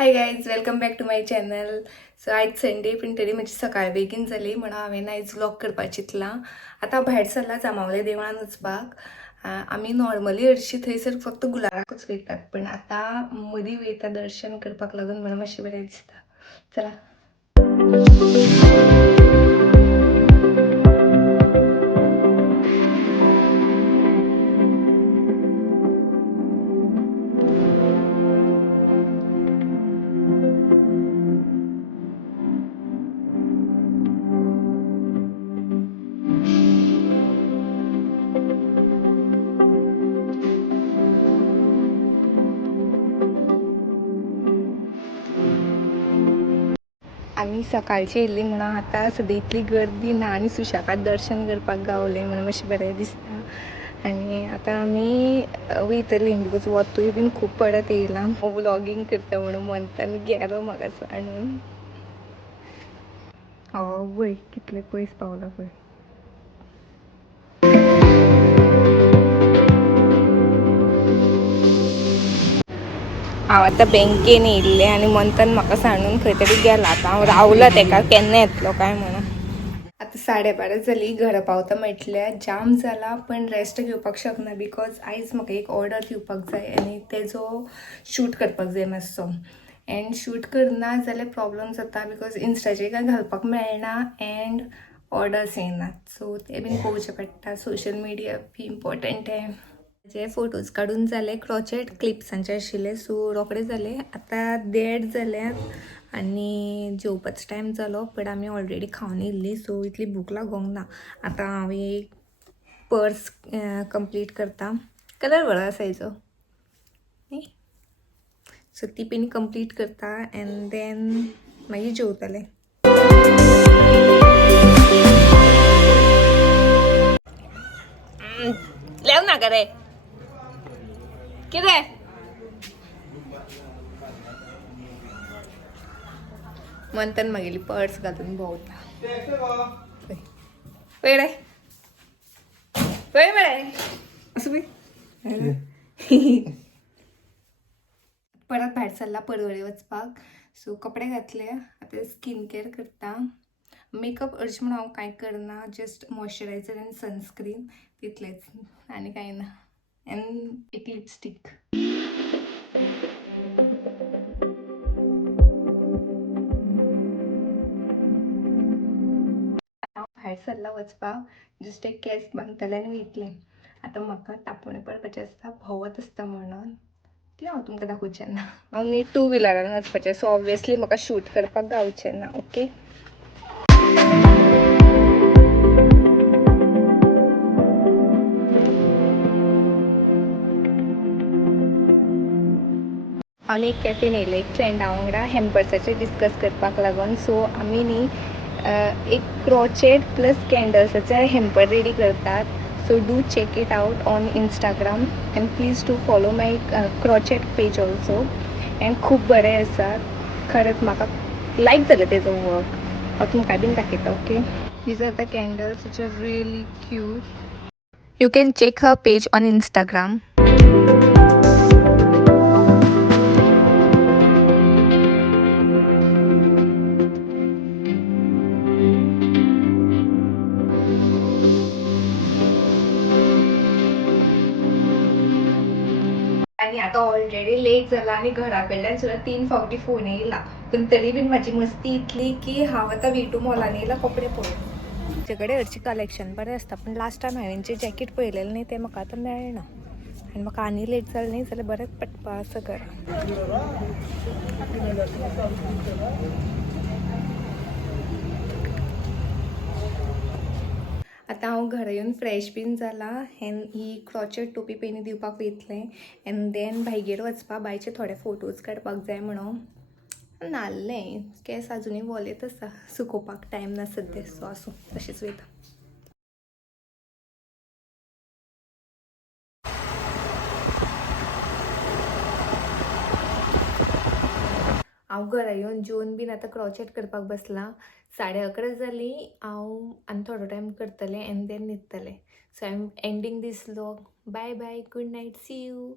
High guys, welcome back to my channel. So आयज Sunday पण तरी म्हणजे सकाळ बेगीन जाली म्हणून हांवें आयज व्लॉग करपाक चिंतलां. आतां भायर सरला जांबावले देवळान वचपाक. आमी नॉर्मली हरशीं थंयसर फक्त गुलाराकूच वयतात, पण आतां मदीं वयता दर्शन करपाक लागून म्हणून मातशें बरें दिसता. चला. आमी सकाळची येयल्ली म्हणून आतां सद्या इतली गर्दी ना आनी सुशेगाद दर्शन करपाक गावलें म्हणून मातशें बरें दिसता. आनी आतां आमी वयतलीं बिकॉज वतूय बीन खूब परत येयलां. व्लॉगींग करता म्हणून म्हणटान गेलो म्हाका सांडून. वय कितले पयस पावला पळय. हांव आतां बँकेन येयल्लें आनी मंथन म्हाका सांडून खंय तरी गेला. आतां हांव रावलां तेका केन्ना येतलो काय म्हणून. आतां 12:30 जालीं. घरा पावता म्हटल्यार जाम जाला, पण रेस्ट घेवपाक शकना बिकॉज आयज म्हाका एक ऑर्डर दिवपाक जाय आनी तेजो शूट करपाक जाय मातसो. एंड शूट करना जाल्यार प्रॉब्लम जाता बिकॉज इंस्टाचेर काय घालपाक मेळना एंड ऑर्डर्स येयनात. सो ते बीन पळोवचें पडटा. सोशल मिडिया बी इम्पॉर्टंट आहे. जे फोटोज काडून जाले, क्रॉचेट क्लिप्सांचे आशिल्ले, सो रोखडे जाले. आतां 1:30 जाल्यात आनी जेवपाचो टायम जालो, बट आमी ऑलरेडी खावन येयल्लीं, सो इतली भूक लागोंक ना. आतां हांव एक पर्स कंप्लीट करता. कलर बरो आसा हेजो न्ही. सो ती बीन कंप्लीट करता एंड देन मागीर जेवतलें. लेव नाका रे कितें मंथन मागेली पर्स घालून भोंवता. पळय रे, पळय मरे असं पळय. परत भायर सरला परवळे वचपाक. सो कपडे घातले. आतां स्कीन केअर करता. मेकअप अर्ज म्हणून हांव कांय करना, जस्ट मॉइश्चरायझर आनी सनस्क्रीन तितलेंच आनी कांय ना. एंड एक लिपस्टीक. भायर सरला वचपाक. जस्ट एक केस बांदतलें आनी वयतलें. आतां म्हाका तापोवणें पडपाचें आसता, भोंवत आसता म्हणून. ती हांव तुमकां दाखोवचें ना. हांव न्ही टू व्हिलरान वचपाचें, सो ऑब्वियसली म्हाका शूट करपाक गावचें ना. ओके. हांव एक कॅफेन येयलें एक फ्रेंडा वांगडा हॅम्पर्साचेर डिस्कस करपाक लागून. सो आमी न्ही एक क्रॉचेट प्लस कॅन्डल्साचे हॅम्पर रेडी करतात. So do check it out on Instagram and please do follow my crochet page also. And खूब बरें आसा खरेंच. म्हाका लायक जालें तेजो वर्क. हांव तुमकां बीन दाखयता. Okay. These are the candles which are really cute. You can check her page on Instagram. आणि आता ऑलरेडी लेट झाला आणि घराकडल्यान सुद्धा 3 फावटी फोन येयला, पण तरी बीन म्हाजी मस्ती इतली की हांव आतां V2 मॉलान येयला कपडे पळोवंक. तुजे कडेन हरची कलेक्शन बरें आसता, पण लास्ट टायम हांवें जे जॅकेट पळयलेलें न्ही तें म्हाका आतां मेळना आनी म्हाका आनी लेट जालें न्ही जाल्यार बरेंच पडपा आसा घरा. आतां हांव घरा येवन फ्रेश बीन जालां एंड ही क्रॉचेट टोपी पयलीं दिवपाक वयतलें एंड देन भायगेर वचपाक बायचे थोडे फोटोज काडपाक जाय म्हणून. नाल्लें केंस आजुनूय वॉलेत आसा, सुकोवपाक टायम ना सद्या, सो आसूं तशेंच वयता. हांव घरा येवन जेवन बीन आतां क्रॉचेट करपाक बसलां. 11:30 जालीं. हांव आनी थोडो टायम करतलें एंड देन न्हिदतलें. So I am ending this vlog. Bye bye, good night, see you.